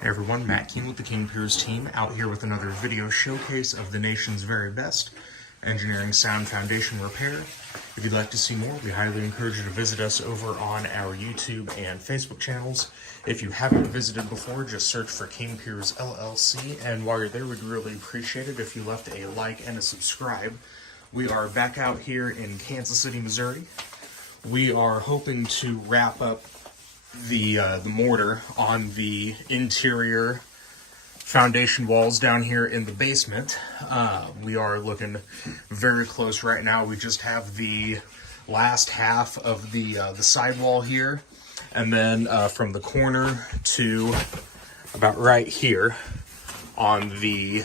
Hey everyone, Matt King with the King Piers team, out here with another video showcase of the nation's very best engineering sound foundation repair. If you'd like to see more, we highly encourage you to visit us over on our YouTube and Facebook channels. If you haven't visited before, just search for King Piers LLC, and while you're there, we'd really appreciate it if you left a like and a subscribe. We are back out here in Kansas City, Missouri. We are hoping to wrap up the mortar on the interior foundation walls down here in the basement. We are looking very close right now. We just have the last half of the sidewall here, and then from the corner to about right here on the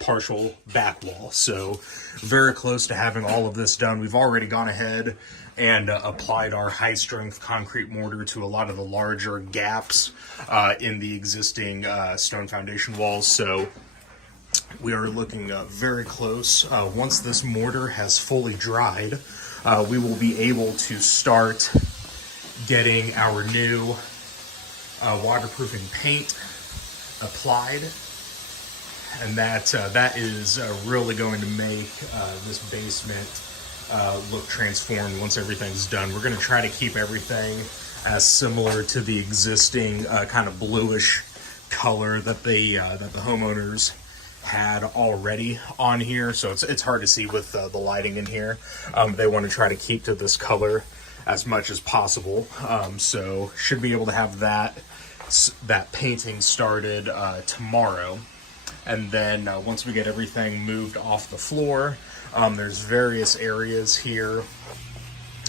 partial back wall. So very close to having all of this done. We've already gone ahead and applied our high-strength concrete mortar to a lot of the larger gaps in the existing stone foundation walls. So we are looking very close. Once this mortar has fully dried, we will be able to start getting our new waterproofing paint applied. And that is really going to make this basement look transformed once everything's done. We're going to try to keep everything as similar to the existing kind of bluish color that the homeowners had already on here. So it's hard to see with the lighting in here. They want to try to keep to this color as much as possible. So should be able to have that painting started tomorrow. And then once we get everything moved off the floor, there's various areas here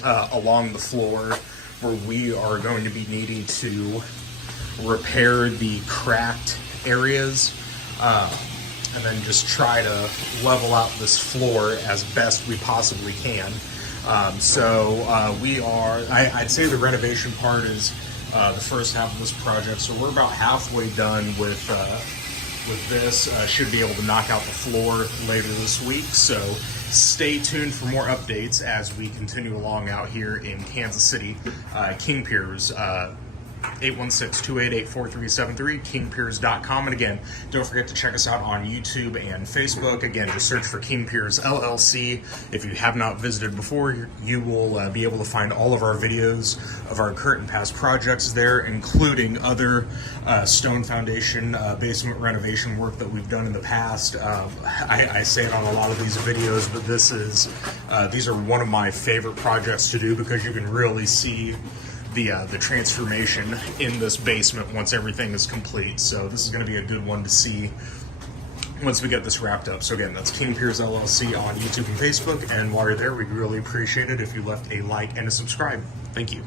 along the floor where we are going to be needing to repair the cracked areas and then just try to level out this floor as best we possibly can. I'd say the renovation part is the first half of this project, so we're about halfway done with this. Should be able to knock out the floor later this week, so stay tuned for more updates as we continue along out here in Kansas City. King Piers, 816-288-4373, kingpiers.com. And again, don't forget to check us out on YouTube and Facebook. Again, just search for King Piers LLC. If you have not visited before, you will be able to find all of our videos of our current and past projects there, including other stone foundation basement renovation work that we've done in the past. I say it on a lot of these videos, but these are one of my favorite projects to do because you can really see the transformation in this basement once everything is complete. So this is going to be a good one to see once we get this wrapped up. So again, that's King Piers LLC on YouTube and Facebook, and while you're there, we'd really appreciate it if you left a like and a subscribe. Thank you.